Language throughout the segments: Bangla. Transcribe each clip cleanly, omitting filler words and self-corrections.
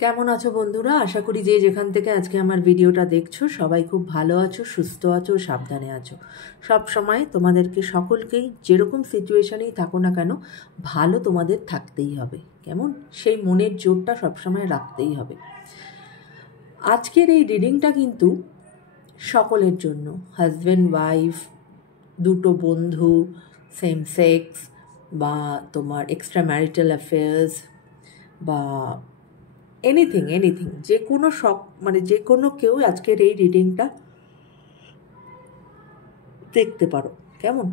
কেমন আছো বন্ধুরা? আশা করি যে যেখান থেকে আজকে আমার ভিডিওটা দেখছো সবাই খুব ভালো আছো, সুস্থ আছো, সাবধানে আছো। সব সময় তোমাদেরকে সকলকেই যেরকম সিচুয়েশনেই থাকো না কেন ভালো তোমাদের থাকতেই হবে, কেমন সেই মনের জোরটা সবসময় রাখতেই হবে। আজকের এই রিডিংটা কিন্তু সকলের জন্য, হাজব্যান্ড ওয়াইফ, দুটো বন্ধু, সেম সেক্স, বা তোমার এক্সট্রা ম্যারিটাল অ্যাফেয়ার্স, বা এনিথিং যে কোনো যে কোনো কেউ আজকের এই রিডিংটা দেখতে পারো, কেমন?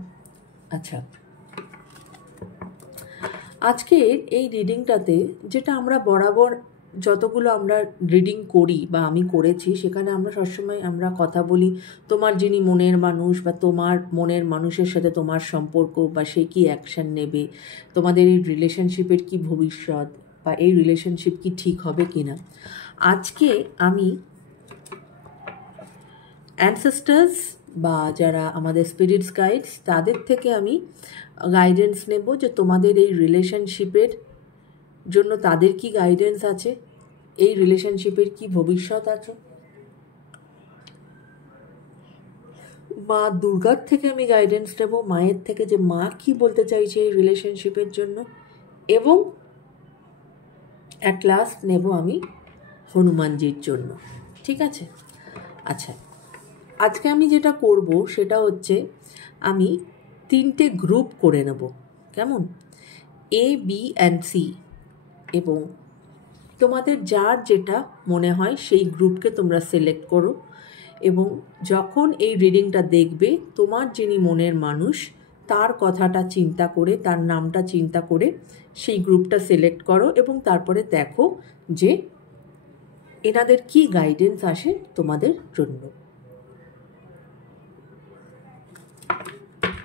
আচ্ছা, আজকের এই রিডিংটাতে যেটা আমরা বরাবর যতগুলো আমরা রিডিং করি বা আমি করেছি, সেখানে আমরা সবসময় আমরা কথা বলি তোমার যিনি মনের মানুষ বা তোমার মনের মানুষের সাথে তোমার সম্পর্ক, বা সে কি অ্যাকশন নেবে, তোমাদের এই রিলেশনশিপের কি ভবিষ্যৎ, বা এই রিলেশনশিপ কি ঠিক হবে কি না। আজকে আমি অ্যানসেস্টার্স বা যারা আমাদের স্পিরিটস গাইডস, তাদের থেকে আমি গাইডেন্স নেব যে তোমাদের এই রিলেশনশিপের জন্য তাদের কি গাইডেন্স আছে, এই রিলেশনশিপের কি ভবিষ্যৎ আছে। মা দুর্গার থেকে আমি গাইডেন্স নেব, মায়ের থেকে, যে মা কি বলতে চাইছে এই রিলেশনশিপের জন্য, এবং অ্যাট লাস্ট নেব আমি হনুমানজির জন্য। ঠিক আছে? আচ্ছা, আজকে আমি যেটা করব সেটা হচ্ছে আমি 3টে গ্রুপ করে নেব, কেমন? A, B and C, এবং তোমাদের যার যেটা মনে হয় সেই গ্রুপকে তোমরা সিলেক্ট করো, এবং যখন এই রিডিংটা দেখবে তোমার যিনি মনের মানুষ তার কথাটা চিন্তা করে, তার নামটা চিন্তা করে সেই গ্রুপটা সিলেক্ট করো, এবং তারপরে দেখো যে এনাদের কি গাইডেন্স আসে তোমাদের জন্য।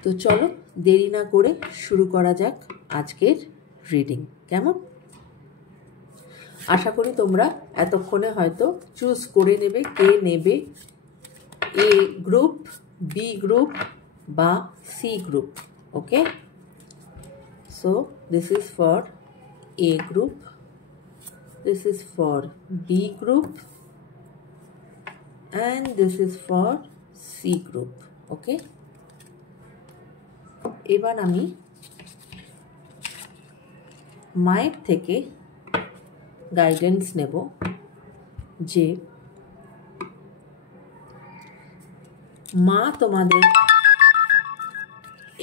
তো চলো দেরি না করে শুরু করা যাক আজকের রিডিং, কেমন? আশা করি তোমরা এতক্ষণে হয়তো চুজ করে নেবে কে নেবে, এ গ্রুপ, বি গ্রুপ বা C group. Okay, so this is for A group, this is for B group, and this is for C group. Okay, এবার আমি মায়ের থেকে গাইডেন্স নেব যে মা তোমাদের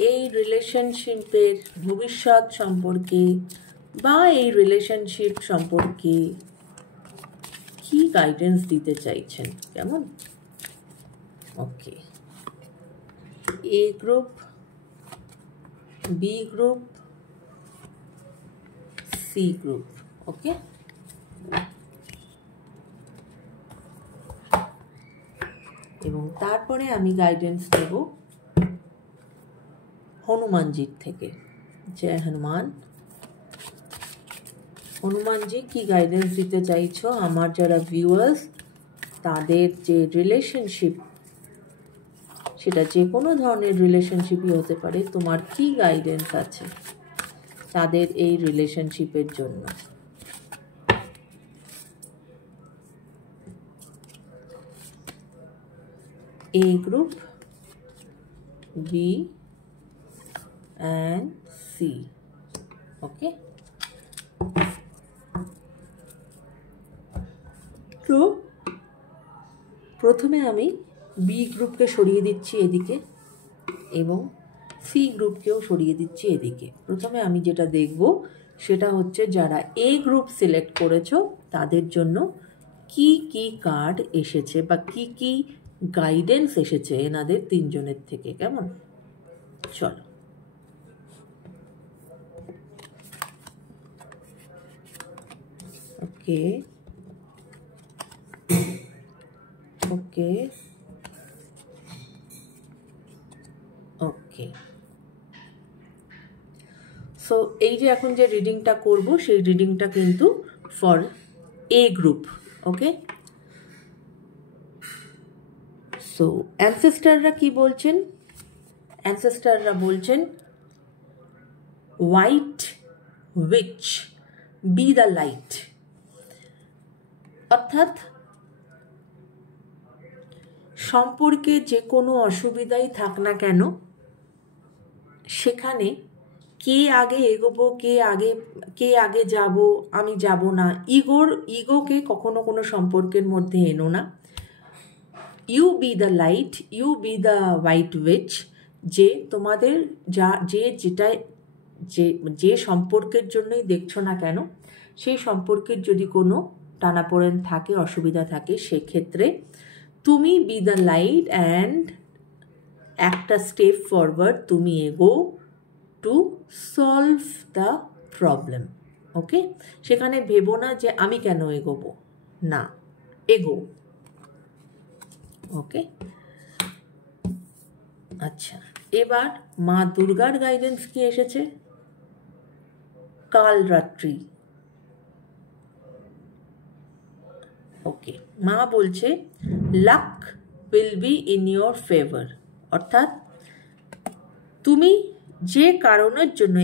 এই রিলেশনশিপের ভবিষ্যৎ সম্পর্কে বা এই রিলেশনশিপ সম্পর্কে কি গাইডেন্স দিতে চাইছেন, কেমন? Okay, A group, B group, C group. Okay, এবং তারপরে আমি গাইডেন্স দেব হনুমানজির থেকে। জয় হনুমান। হনুমানজি কি গাইডেন্স দিতে চাইছো আমার যারা ভিউয়ার্স, তাদের যে রিলেশনশিপ, সেটা যে কোনো ধরনের রিলেশনশিপই হতে পারে, তোমার কি গাইডেন্স আছে তাদের এই রিলেশনশিপের জন্য। A group, B and C. Okay, তো প্রথমে আমি বি গ্রুপকে সরিয়ে দিচ্ছি এদিকে, এবং সি গ্রুপকেও সরিয়ে দিচ্ছি এদিকে। প্রথমে আমি যেটা দেখব সেটা হচ্ছে যারা এ গ্রুপ সিলেক্ট করেছো তাদের জন্য কি কি কার্ড এসেছে বা কি কি গাইডেন্স এসেছে এনাদের তিনজনের থেকে, কেমন? চলো, ওকে ওকে ওকে, সো এই যে এখন যে রিডিংটা করব সেই রিডিংটা কিন্তু for A group. Okay, so অ্যানসেস্টাররা কি বলছেন? অ্যানসেস্টাররা বলছেন white witch, be the light. অর্থাৎ সম্পর্কে যে কোনো অসুবিধাই থাক না কেন, সেখানে কে আগে এগোবো, কে আগে যাব, আমি যাব না, ইগোকে কখনো কোনো সম্পর্কের মধ্যে এনো না। You be the light, you be the white witch, যে তোমাদের যে সম্পর্কের জন্যই দেখছো না কেন, সেই সম্পর্কের যদি কোনো টানাপোড়েন থাকে, অসুবিধা থাকে, সেক্ষেত্রে তুমি বি দ্য লাইট অ্যান্ড একটা স্টেপ ফরওয়ার্ড তুমি এগো টু সলভ দ্য প্রবলেম। ওকে, সেখানে ভেবো না যে আমি কেন এগোবো, না, এগো। ওকে, আচ্ছা, এবার মা দুর্গার গাইডেন্স কি এসেছে? কালরাত্রি। ওকে, মা বলছে luck will be in your favour, অর্থাৎ তুমি যে কারণের জন্য,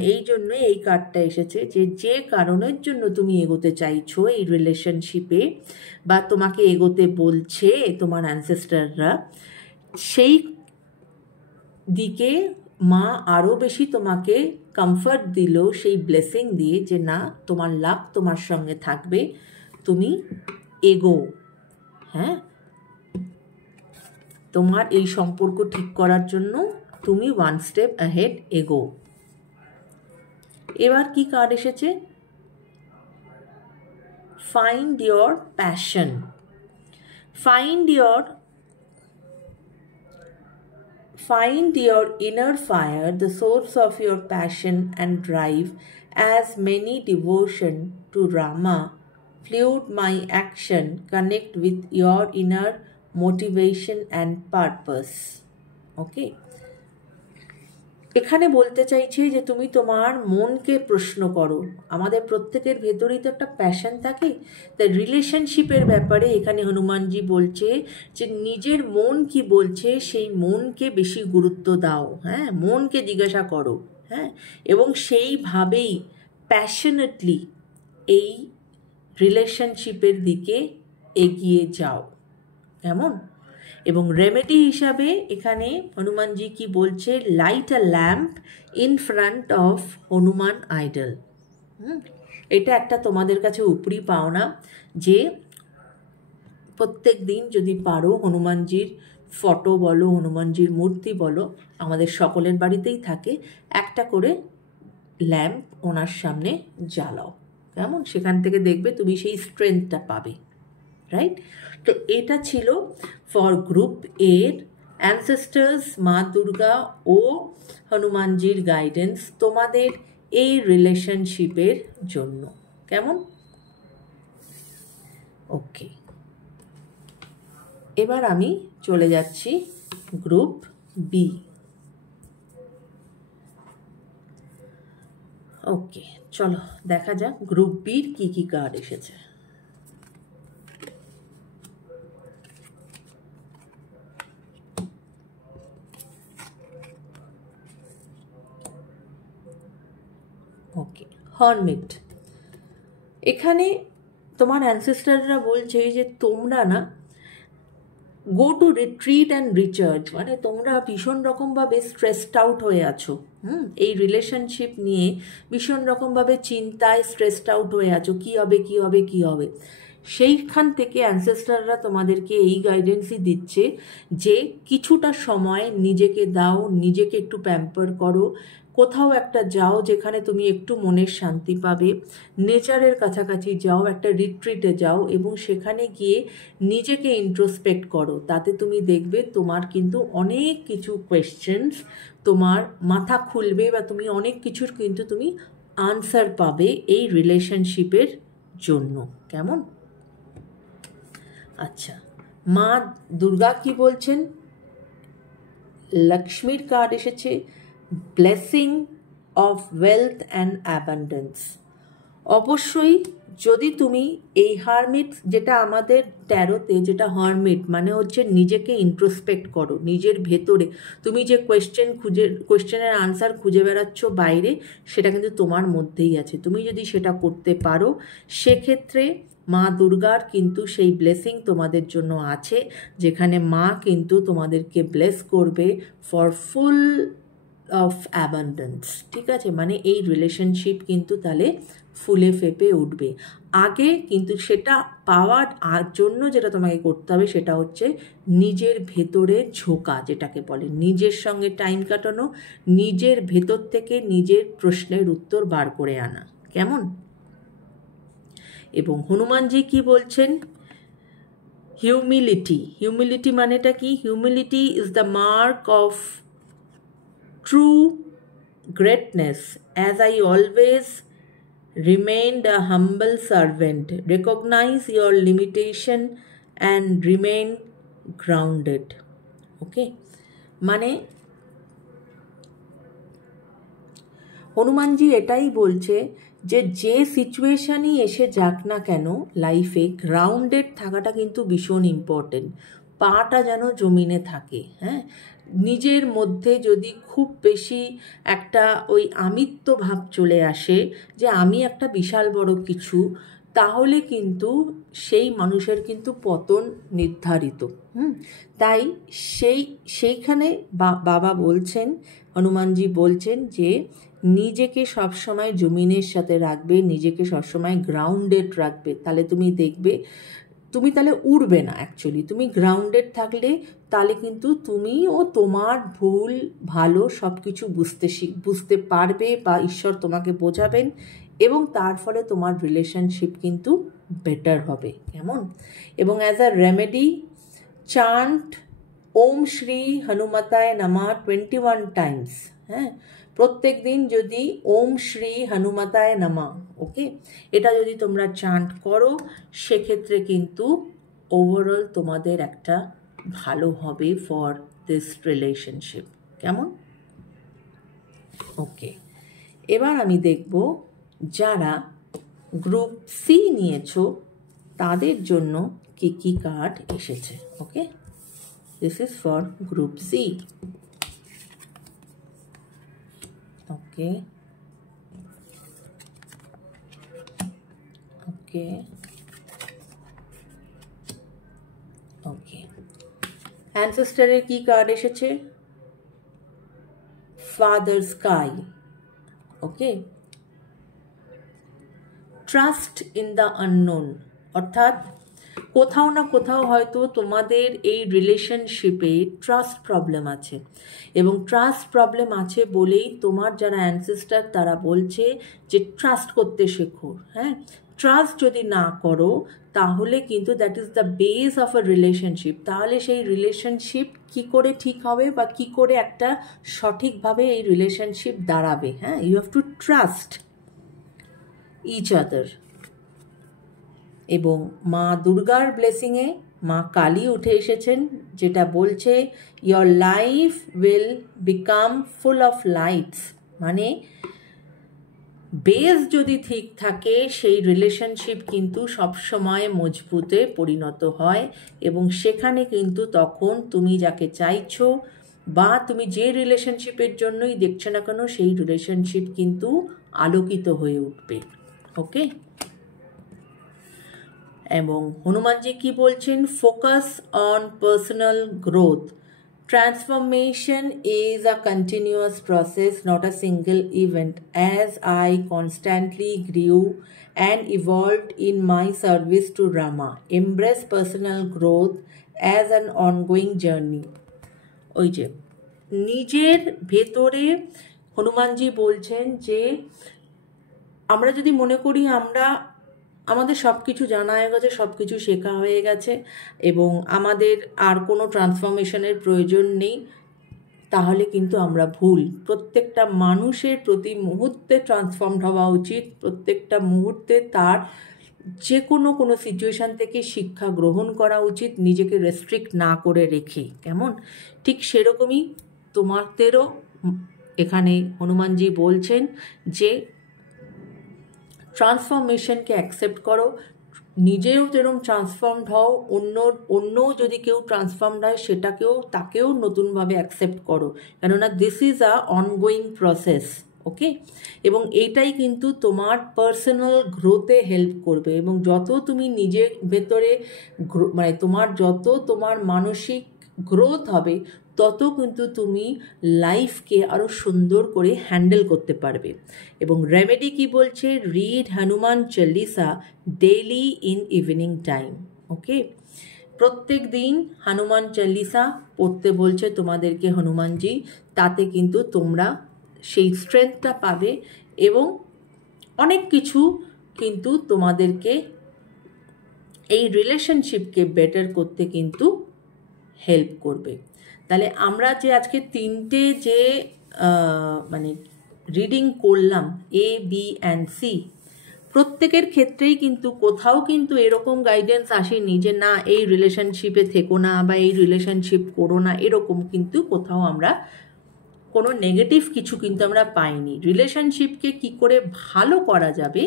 এই কার্ডটা এসেছে, যে কারণের জন্য তুমি এগোতে চাইছো এই রিলেশনশিপে, বা তোমাকে এগোতে বলছে তোমার অ্যানসেস্টাররা, সেই দিকে মা আরও বেশি তোমাকে কমফর্ট দিল, সেই ব্লেসিং দিয়ে, যে না, তোমার লাক তোমার সঙ্গে থাকবে, তুমি এগো। হ্যাঁ, তোমার এই সম্পর্ক ঠিক করার জন্য তুমি ওয়ান স্টেপ অ্যাহেড এগো। এবার কি কার্ড এসেছে? Find your passion. Find your inner fire, the source of your passion and drive, as many devotion to Rama, fluid my action, connect with your inner motivation and purpose. Okay, এখানে বলতে চাইছি যে তুমি তোমার মনকে প্রশ্ন করো। আমাদের প্রত্যেকের ভেতরেই তো একটা প্যাশন থাকে, তাই রিলেশনশিপের ব্যাপারে এখানে হনুমানজি বলছে যে নিজের মন কি বলছে সেই মনকে বেশি গুরুত্ব দাও। হ্যাঁ, মনকে জিজ্ঞাসা করো। হ্যাঁ, এবং সেইভাবেই প্যাশনেটলি এই রিলেশনশিপের দিকে এগিয়ে যাও। কেমন? এবং রেমেডি হিসাবে এখানে হনুমানজি কি বলছে? Light a lamp in front of Hanuman idol. এটা একটা তোমাদের কাছে উপরি পাওনা, যে প্রত্যেক দিন যদি পারো হনুমানজির ফটো বলো, হনুমানজির মূর্তি বলো, আমাদের সকলের বাড়িতেই থাকে, একটা করে ল্যাম্প ওনার সামনে জ্বালাও। কেমন? সেখান থেকে দেখবে তুমি সেই স্ট্রেংথটা পাবে। রাইট? তো এটা ছিল ফর গ্রুপ এর অ্যানসেস্টার্স, মা দুর্গা ও হনুমানজির গাইডেন্স তোমাদের এই রিলেশনশিপের জন্য। কেমন? ওকে, এবার আমি চলে যাচ্ছি গ্রুপ বি। ওকে, চলো দেখা যাক গ্রুপ বির কি কি কার্ড এসেছে। ওকে, হারমিট। এখানে তোমার অ্যানসেস্টাররা বলছে যে তোমরা না go to retreat and recharge, মানে তোমরা ভীষণ রকমভাবে স্ট্রেসড আউট হয়ে আছো। এই রিলেশনশিপ নিয়ে ভীষণ রকমভাবে চিন্তায় স্ট্রেসড আউট হয়ে আছো, কী হবে কী হবে কী হবে। সেইখান থেকে অ্যানসেস্টাররা তোমাদেরকে এই গাইডেন্সই দিচ্ছে যে কিছুটা সময় নিজেকে দাও, নিজেকে একটু প্যাম্পার করো, কোথাও একটা যাও যেখানে তুমি একটু মনের শান্তি পাবে, নেচারের কাছাকাছি যাও, একটা রিট্রিটে যাও এবং সেখানে গিয়ে নিজেকে ইন্ট্রোস্পেক্ট করো। তাতে তুমি দেখবে তোমার কিন্তু অনেক কিছু কোয়েশ্চেন্স তোমার মাথা খুলবে, বা তুমি অনেক কিছুর কিন্তু তুমি আনসার পাবে এই রিলেশনশিপের জন্য। কেমন? আচ্ছা, মা দুর্গা কি বলছেন? লক্ষ্মীর কার্ড এসেছে, blessing of wealth and abundance. অবশ্যই যদি তুমি এই হারমিট, যেটা আমাদের ট্যারোতে যেটা হারমিট মানে হচ্ছে নিজেকে ইন্ট্রোস্পেক্ট করো, নিজের ভেতরে তুমি যে কোয়েশ্চেনের আনসার খুঁজে বেড়াচ্ছ বাইরে, সেটা কিন্তু তোমার মধ্যেই আছে। তুমি যদি সেটা করতে পারো, সেক্ষেত্রে মা দুর্গার কিন্তু সেই ব্লেসিং তোমাদের জন্য আছে, যেখানে মা কিন্তু তোমাদেরকে ব্লেস করবে ফর ফুল অফ অ্যাবান্ডেন্স। ঠিক আছে, মানে এই রিলেশনশিপ কিন্তু তাহলে ফুলে ফেপে উঠবে। আগে কিন্তু সেটা পাওয়ার জন্য যেটা তোমাকে করতে হবে সেটা হচ্ছে নিজের ভেতরে ঝোঁকা, যেটাকে বলে নিজের সঙ্গে টাইম কাটানো, নিজের ভেতর থেকে নিজের প্রশ্নের উত্তর বার করে আনা। কেমন? এবং হনুমানজি কি বলছেন? হিউমিলিটি মানেটা কি? Humility is the mark of true greatness, as I always remained a humble servant. Recognize your limitation and remain grounded. Okay, মানে হনুমানজি এটাই বলছে যে সিচুয়েশনই এসে যাক না কেন লাইফে, গ্রাউন্ডেড থাকাটা কিন্তু ভীষণ ইম্পর্টেন্ট। পাটা যেন জমিনে থাকে। হ্যাঁ, নিজের মধ্যে যদি খুব বেশি একটা ওই আমিত্ব ভাব চলে আসে যে আমি একটা বিশাল বড় কিছু, তাহলে কিন্তু সেই মানুষের কিন্তু পতন নির্ধারিত। তাই সেইখানে বাবা বলছেন, হনুমানজি বলছেন যে নিজেকে সবসময় জমিনের সাথে রাখবে, নিজেকে সবসময় গ্রাউন্ডেড রাখবে, তাহলে তুমি দেখবে তুমি তাহলে উড়বে না। অ্যাকচুয়ালি তুমি গ্রাউন্ডেড থাকলে তাহলে কিন্তু তুমিও তোমার ভুল ভালো সব কিছু বুঝতে পারবে, বা ঈশ্বর তোমাকে বোঝাবেন, এবং তার ফলে তোমার রিলেশনশিপ কিন্তু বেটার হবে। কেমন? এবং অ্যাজ আ রেমেডি, চান্ট ওম শ্রী হনুমতায় নমঃ 21 টাইমস। হ্যাঁ, প্রত্যেক দিন যদি ওম শ্রী হনুমতায় নমঃ, ওকে, এটা যদি তোমরা চান্ট করো, সেক্ষেত্রে কিন্তু ওভারঅল তোমাদের একটা ভালো হবে ফর দিস রিলেশনশিপ। কেমন? ওকে, এবার আমি দেখব যারা গ্রুপ সি নিয়েছো তাদের জন্য কি কি কার্ড এসেছে। Okay, this is for group C. Okay, okay, okay, অ্যানসেস্টারের কি কার্ড এসেছে? Father sky. Okay, trust in the unknown, অর্থাৎ কোথাও না কোথাও হয়তো তোমাদের এই রিলেশনশিপে ট্রাস্ট প্রবলেম আছে, এবং ট্রাস্ট প্রবলেম আছে বলেই তোমার যারা অ্যানসেস্টার তারা বলছে যে ট্রাস্ট করতে শেখো। হ্যাঁ, ট্রাস্ট যদি না করো তাহলে কিন্তু that is the base of a relationship. তাহলে সেই রিলেশনশিপ কি করে ঠিক হবে, বা কি করে একটা সঠিকভাবে এই রিলেশনশিপ দাঁড়াবে? হ্যাঁ, you have to trust each other. এবং মা দুর্গার ব্লেসিংয়ে মা কালী উঠে এসেছেন, যেটা বলছে your life will become full of lights. মানে বেস যদি ঠিক থাকে সেই রিলেশনশিপ কিন্তু সবসময় মজবুতে পরিণত হয়, এবং সেখানে কিন্তু তখন তুমি যাকে চাইছো বা তুমি যে রিলেশনশিপের জন্যই দেখছো না কেন সেই রিলেশনশিপ কিন্তু আলোকিত হয়ে উঠবে। ওকে, এবং হনুমানজি কি বলছেন? Focus on personal growth. Transformation is a continuous process, not a single event. As I constantly grew and evolved in my service to Rama, embrace personal growth as an ongoing journey. ওই যে নিজের ভেতরে হনুমানজি বলছেন যে আমরা যদি মনে করি আমাদের সব কিছু জানা হয়ে গেছে, সব কিছু শেখা হয়ে গেছে, এবং আমাদের আর কোনো ট্রান্সফরমেশনের প্রয়োজন নেই, তাহলে কিন্তু আমরা ভুল। প্রত্যেকটা মানুষের প্রতি মুহূর্তে ট্রান্সফর্মড হওয়া উচিত, প্রত্যেকটা মুহূর্তে তার যে কোনো সিচুয়েশান থেকে শিক্ষা গ্রহণ করা উচিত, নিজেকে রেস্ট্রিক্ট না করে রেখে। কেমন? ঠিক সেরকমই তোমাদেরও এখানে হনুমানজি বলছেন যে ট্রান্সফরমেশনকে অ্যাকসেপ্ট করো, নিজেও যেরকম ট্রান্সফর্মড হও, অন্য যদি কেউ ট্রান্সফর্মড হয় তাকেও নতুনভাবে অ্যাকসেপ্ট করো, কেননা this is a ongoing process. Okay, এবং এইটাই কিন্তু তোমার পার্সোনাল গ্রোথে হেল্প করবে। এবং যত তুমি নিজের ভেতরে মানে তোমার মানসিক গ্রোথ হবে, তত কিন্তু তুমি লাইফকে আরও সুন্দর করে হ্যান্ডেল করতে পারবে। এবং রেমেডি কি বলছে, read Hanuman Chalisa daily in evening time. Okay, প্রত্যেক দিন হনুমান চল্লিশা পড়তে বলছে তোমাদেরকে হনুমানজি, তাতে কিন্তু তোমরা সেই স্ট্রেংথটা পাবে এবং অনেক কিছু কিন্তু তোমাদেরকে এই রিলেশনশিপকে বেটার করতে কিন্তু হেল্প করবে। তাহলে আমরা যে আজকে 3টে যে মানে রিডিং করলাম, A, B and C, প্রত্যেকের ক্ষেত্রেই কিন্তু কোথাও কিন্তু এরকম গাইডেন্স আসেনি যে না এই রিলেশনশিপে থেকো না বা এই রিলেশনশিপ করো না, এরকম কিন্তু কোথাও আমরা কোনো নেগেটিভ কিছু কিন্তু আমরা পাইনি। রিলেশনশিপকে কি করে ভালো করা যাবে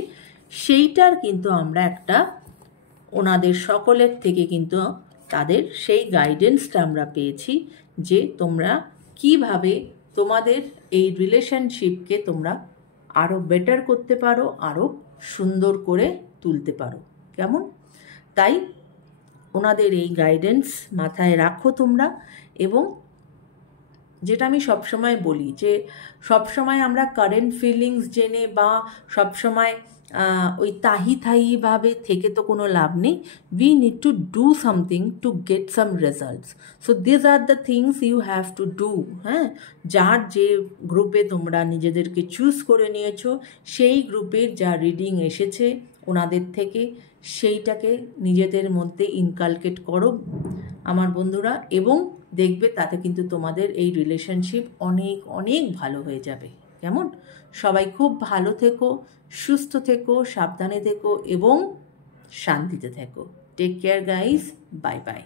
সেইটার কিন্তু আমরা একটা ওনাদের সকলের থেকে কিন্তু তাদের সেই গাইডেন্সটা আমরা পেয়েছি যে তোমরা কিভাবে তোমাদের এই রিলেশনশিপকে তোমরা আরও বেটার করতে পারো, আরও সুন্দর করে তুলতে পারো। কেমন? তাই ওনাদের এই গাইডেন্স মাথায় রাখো তোমরা। এবং যেটা আমি সবসময় বলি যে সবসময় আমরা কারেন্ট ফিলিংস জেনে বা সবসময় ওই তাহিভাবে থেকে তো কোনো লাভ নেই। We need to do something to get some results. So this are the things you have to do. হ্যাঁ, যার যে গ্রুপে তোমরা নিজেদেরকে চুজ করে নিয়েছো, সেই গ্রুপের যা রিডিং এসেছে ওনাদের থেকে, সেইটাকে নিজেদের মধ্যে ইনকালকেট করো আমার বন্ধুরা, এবং দেখবে তাতে কিন্তু তোমাদের এই রিলেশনশিপ অনেক অনেক ভালো হয়ে যাবে। কেমন? সবাই খুব ভালো থেকো, সুস্থ থেকো, সাবধানে থেকো এবং শান্তিতে থেকো। Take care guys, bye by.